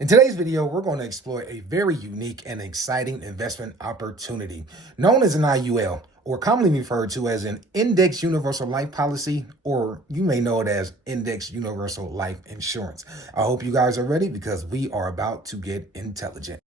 In today's video, we're going to explore a very unique and exciting investment opportunity known as an IUL, or commonly referred to as an Index Universal Life Policy, or you may know it as Index Universal Life Insurance. I hope you guys are ready because we are about to get intelligent.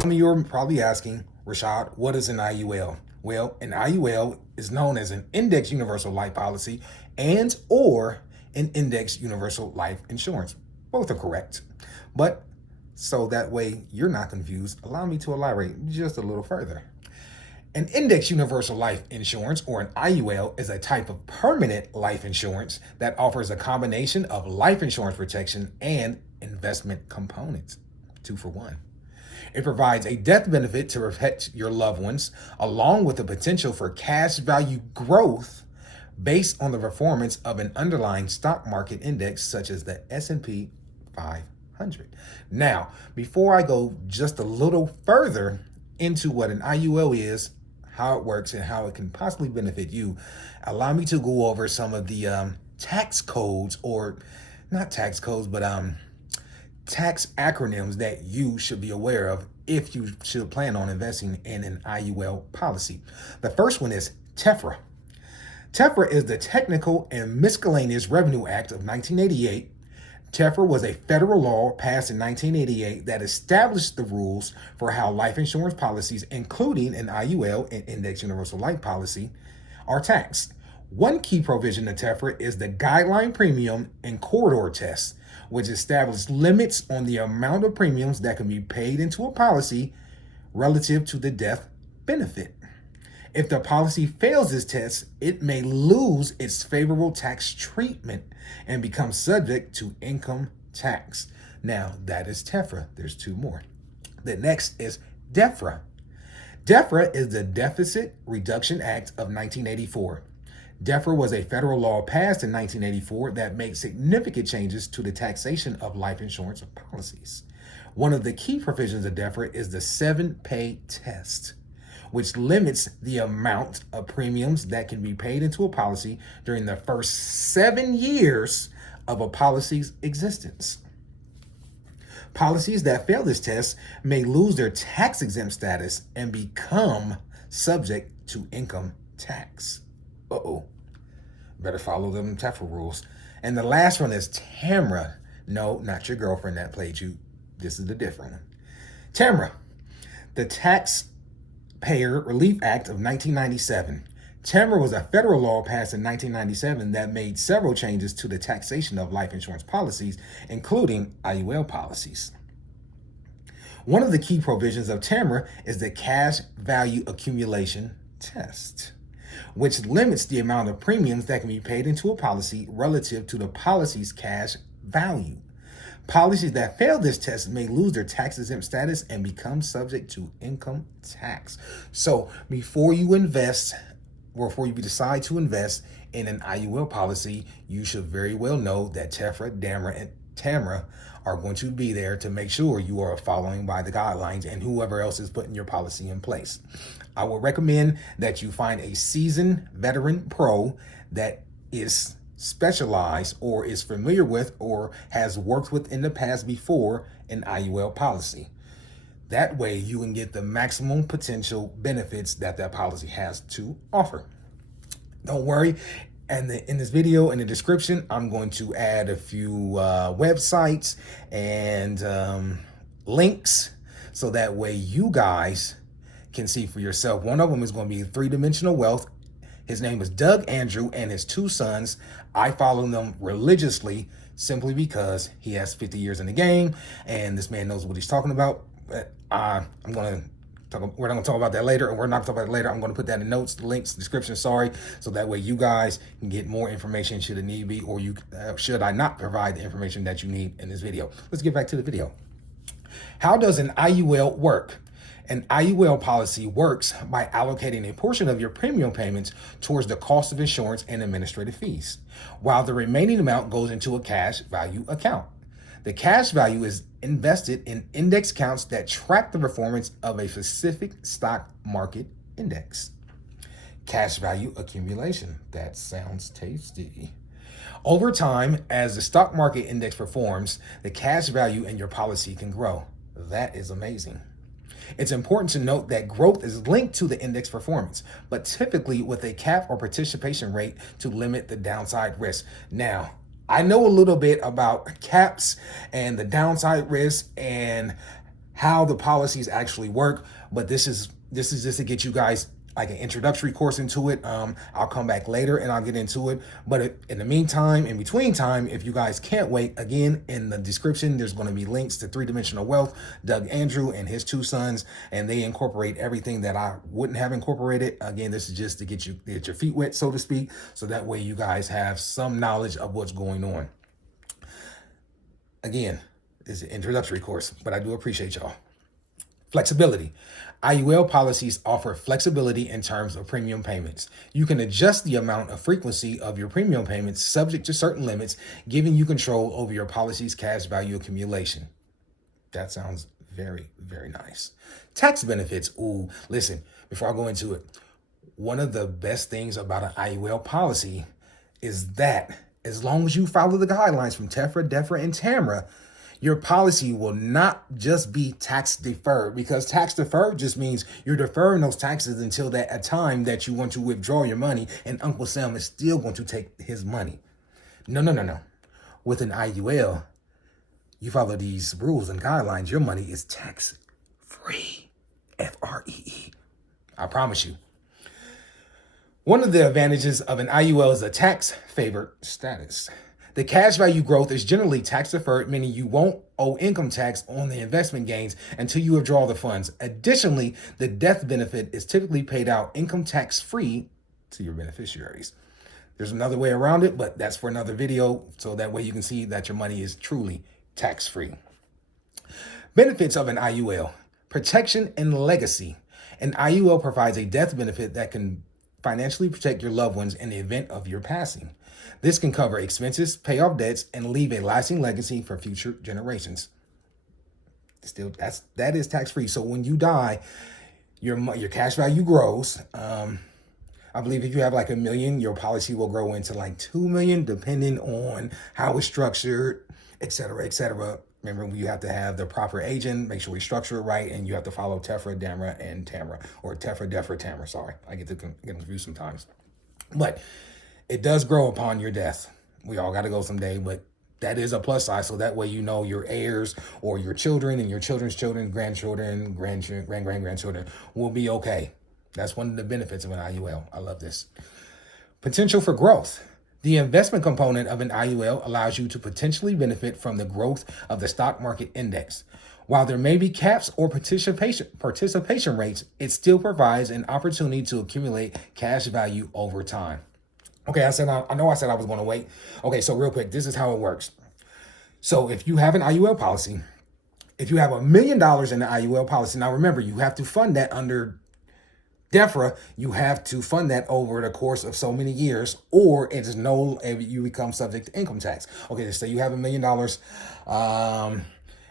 Some of you are probably asking, Rashad, what is an IUL? Well, an IUL is known as an Index Universal Life Policy and or an Index Universal Life Insurance. Both are correct. But so that way you're not confused, allow me to elaborate just a little further. An Index Universal Life Insurance, or an IUL, is a type of permanent life insurance that offers a combination of life insurance protection and investment components. 2 for 1. It provides a death benefit to protect your loved ones, along with the potential for cash value growth based on the performance of an underlying stock market index such as the S&P 500. Now, before I go just a little further into what an IUL is, how it works, and how it can possibly benefit you, allow me to go over some of the tax codes, or not tax codes, but tax acronyms that you should be aware of if you should plan on investing in an IUL policy. The first one is TEFRA. TEFRA is the Technical and Miscellaneous Revenue Act of 1988. TEFRA was a federal law passed in 1988 that established the rules for how life insurance policies, including an IUL and Index Universal Life Policy, are taxed. One key provision of TEFRA is the Guideline Premium and Corridor Test, which establishes limits on the amount of premiums that can be paid into a policy relative to the death benefit. If the policy fails this test, it may lose its favorable tax treatment and become subject to income tax. Now, that is TEFRA. There's 2 more. The next is DEFRA. DEFRA is the Deficit Reduction Act of 1984. DEFRA was a federal law passed in 1984 that makes significant changes to the taxation of life insurance policies. One of the key provisions of DEFRA is the 7-pay test, which limits the amount of premiums that can be paid into a policy during the first 7 years of a policy's existence. Policies that fail this test may lose their tax-exempt status and become subject to income tax. Better follow them TEFRA rules. And the last one is TAMRA. No, not your girlfriend that played you. This is the different one. TAMRA, the Taxpayer Relief Act of 1997. TAMRA was a federal law passed in 1997 that made several changes to the taxation of life insurance policies, including IUL policies. One of the key provisions of TAMRA is the cash value accumulation test, which limits the amount of premiums that can be paid into a policy relative to the policy's cash value. Policies that fail this test may lose their tax-exempt status and become subject to income tax. So before you decide to invest in an IUL policy, you should very well know that TEFRA, DAMRA, and TAMRA are going to be there to make sure you are following by the guidelines and whoever else is putting your policy in place. I would recommend that you find a seasoned veteran pro that is specialized or is familiar with or has worked with in the past before an IUL policy. That way you can get the maximum potential benefits that policy has to offer. Don't worry. And in this video, in the description, I'm going to add a few websites and links so that way you guys can see for yourself. One of them is going to be 3-Dimensional Wealth. His name is Doug Andrew and his 2 sons. I follow them religiously simply because he has 50 years in the game and this man knows what he's talking about. But we're not going to talk about that later, and we're not going to talk about it later. I'm going to put that in notes, the links, description, so that way you guys can get more information should it need be, or should I not provide the information that you need in this video. Let's get back to the video. How does an IUL work? An IUL policy works by allocating a portion of your premium payments towards the cost of insurance and administrative fees, while the remaining amount goes into a cash value account. The cash value is invested in index accounts that track the performance of a specific stock market index. Cash value accumulation. That sounds tasty. Over time, as the stock market index performs, the cash value in your policy can grow. That is amazing. It's important to note that growth is linked to the index performance, but typically with a cap or participation rate to limit the downside risk. Now, I know a little bit about caps and the downside risk and how the policies actually work, but this is just to get you guys like an introductory course into it. I'll come back later and I'll get into it. But in the meantime, in between time, if you guys can't wait, again, in the description, there's going to be links to 3-Dimensional Wealth, Doug Andrew and his 2 sons, and they incorporate everything that I wouldn't have incorporated. Again, this is just to get your feet wet, so to speak, so that way you guys have some knowledge of what's going on. Again, it's an introductory course, but I do appreciate y'all. Flexibility. IUL policies offer flexibility in terms of premium payments. You can adjust the amount of frequency of your premium payments subject to certain limits, giving you control over your policy's cash value accumulation. That sounds very, very nice. Tax benefits. Ooh, listen, before I go into it, one of the best things about an IUL policy is that as long as you follow the guidelines from TEFRA, DEFRA, and TAMRA, your policy will not just be tax deferred, because tax deferred just means you're deferring those taxes until that a time that you want to withdraw your money and Uncle Sam is still going to take his money. No. With an IUL, you follow these rules and guidelines, your money is tax free. Free. I promise you. One of the advantages of an IUL is a tax favored status. The cash value growth is generally tax deferred, meaning you won't owe income tax on the investment gains until you withdraw the funds. Additionally, the death benefit is typically paid out income tax free to your beneficiaries. There's another way around it, but that's for another video, so that way you can see that your money is truly tax free. Benefits of an IUL. Protection and legacy. An IUL provides a death benefit that can financially protect your loved ones in the event of your passing. This can cover expenses, pay off debts, and leave a lasting legacy for future generations. Still, that is tax-free. So when you die, your cash value grows. I believe if you have like $1 million, your policy will grow into like $2 million, depending on how it's structured, et cetera, et cetera. Remember, you have to have the proper agent, make sure we structure it right, and you have to follow TEFRA, DEMRA, and TAMRA, or TEFRA, DEFRA, TAMRA. Sorry, I get confused sometimes. But it does grow upon your death. We all got to go someday, but that is a plus side. So that way, you know, your heirs or your children and your children's children, grandchildren, grandchildren will be okay. That's one of the benefits of an IUL. I love this. Potential for growth. The investment component of an IUL allows you to potentially benefit from the growth of the stock market index. While there may be caps or participation rates, it still provides an opportunity to accumulate cash value over time. Okay, I know I said I was going to wait. Okay, so real quick, this is how it works. So if you have an IUL policy, if you have $1 million in the IUL policy, now remember, you have to fund that under DEFRA. You have to fund that over the course of so many years, or you become subject to income tax. Okay, so you have $1 million,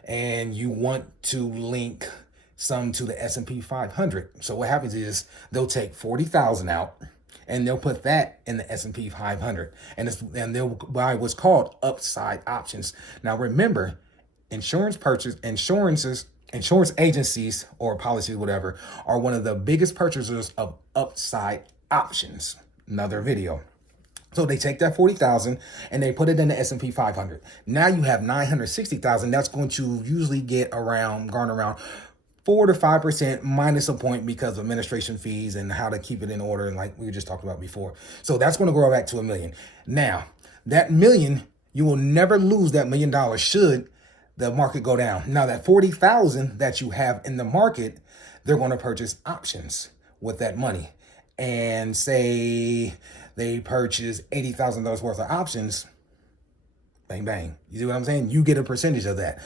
and you want to link some to the S&P 500. So what happens is they'll take 40,000 out, and they'll put that in the S&P 500, and they'll buy what's called upside options. Now remember, insurance agencies or policies, whatever, are one of the biggest purchasers of upside options. Another video. So they take that 40,000 and they put it in the S&P 500. Now you have 960,000. That's going to usually garner around 4 to 5% minus a point because of administration fees and how to keep it in order, and like we just talked about before. So that's going to grow back to $1 million. Now, that $1 million, you will never lose that $1 million should the market go down. Now, that 40,000 that you have in the market, they're going to purchase options with that money. And say they purchase $80,000 worth of options, Bang bang. You see what I'm saying? You get a percentage of that.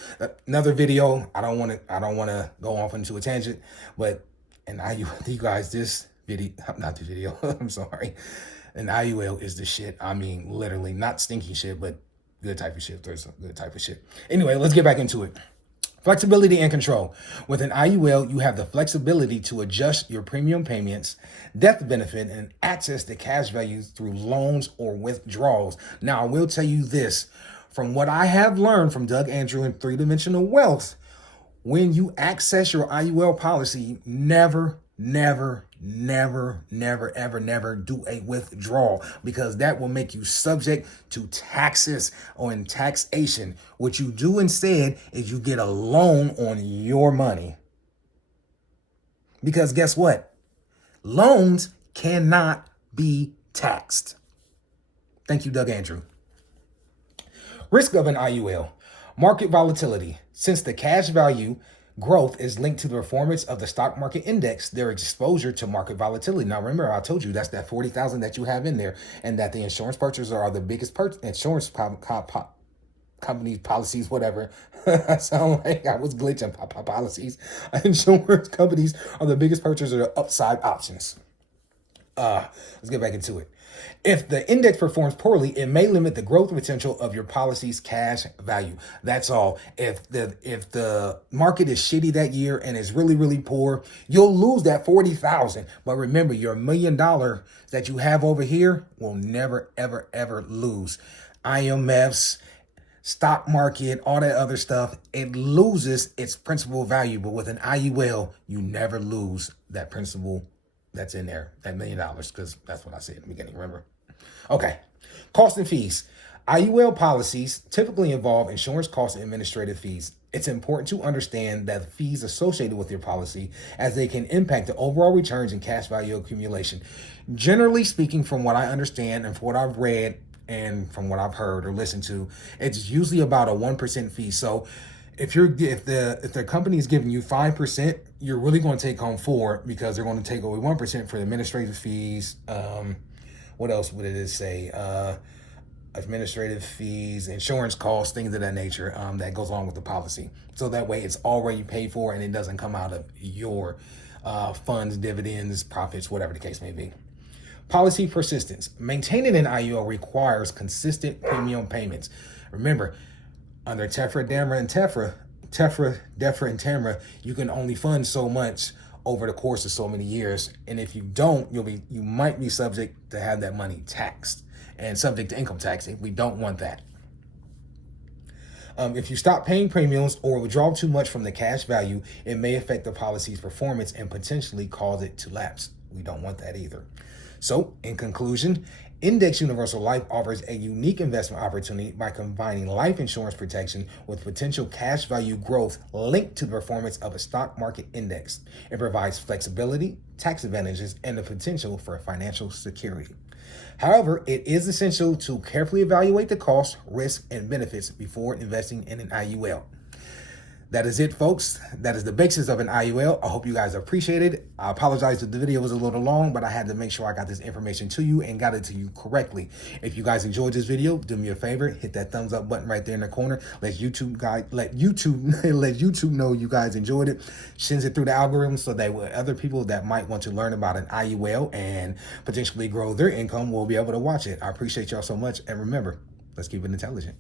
Another video. I don't want to go off into a tangent, but and you guys, this video, not the video. I'm sorry. And IUL is the shit. I mean, literally, not stinky shit, but good type of shit. There's a good type of shit. Anyway, let's get back into it. Flexibility and control. With an IUL, you have the flexibility to adjust your premium payments, death benefit, and access to cash value through loans or withdrawals. Now, I will tell you this. From what I have learned from Doug Andrew in Three Dimensional Wealth, when you access your IUL policy, never, ever do a withdrawal, because that will make you subject to taxes or in taxation. What you do instead is you get a loan on your money. Because guess what? Loans cannot be taxed. Thank you, Doug Andrew. Risk of an IUL. Market volatility. Since the cash value growth is linked to the performance of the stock market index, their exposure to market volatility. Now, remember, I told you that's that 40,000 that you have in there, and that the insurance purchasers are the biggest insurance companies, policies, whatever. I sound like I was glitching. Policies. Insurance companies are the biggest purchasers of upside options. Let's get back into it. If the index performs poorly, it may limit the growth potential of your policy's cash value. That's all. If the market is shitty that year and is really poor, you'll lose that 40,000. But remember, your $1 million that you have over here will never ever lose. IMFs, stock market, all that other stuff, it loses its principal value. But with an IUL, you never lose that principal that's in there, that $1 million, because that's what I said in the beginning, remember? Okay, costs and fees. IUL policies typically involve insurance costs and administrative fees. It's important to understand that the fees associated with your policy, as they can impact the overall returns and cash value accumulation. Generally speaking, from what I understand and from what I've read and from what I've heard or listened to, it's usually about a 1% fee. So if the company is giving you 5%, you're really going to take home 4%, because they're going to take away 1% for the administrative fees. What else would it say? Administrative fees, insurance costs, things of that nature, that goes along with the policy. So that way it's already paid for and it doesn't come out of your funds, dividends, profits, whatever the case may be. Policy persistence. Maintaining an IUL requires consistent premium payments. Remember, under DEFRA, DEFRA, and TAMRA, you can only fund so much over the course of so many years. And if you don't, you might be subject to have that money taxed and subject to income tax. We don't want that. If you stop paying premiums or withdraw too much from the cash value, it may affect the policy's performance and potentially cause it to lapse. We don't want that either. So, in conclusion, Index Universal Life offers a unique investment opportunity by combining life insurance protection with potential cash value growth linked to the performance of a stock market index. It provides flexibility, tax advantages, and the potential for financial security. However, it is essential to carefully evaluate the costs, risks, and benefits before investing in an IUL. That is it, folks. That is the basis of an IUL. I hope you guys appreciate it. I apologize if the video was a little long, but I had to make sure I got this information to you and got it to you correctly. If you guys enjoyed this video, do me a favor, hit that thumbs up button right there in the corner. Let YouTube know you guys enjoyed it. Sends it through the algorithm so that other people that might want to learn about an IUL and potentially grow their income will be able to watch it. I appreciate y'all so much. And remember, let's keep it intelligent.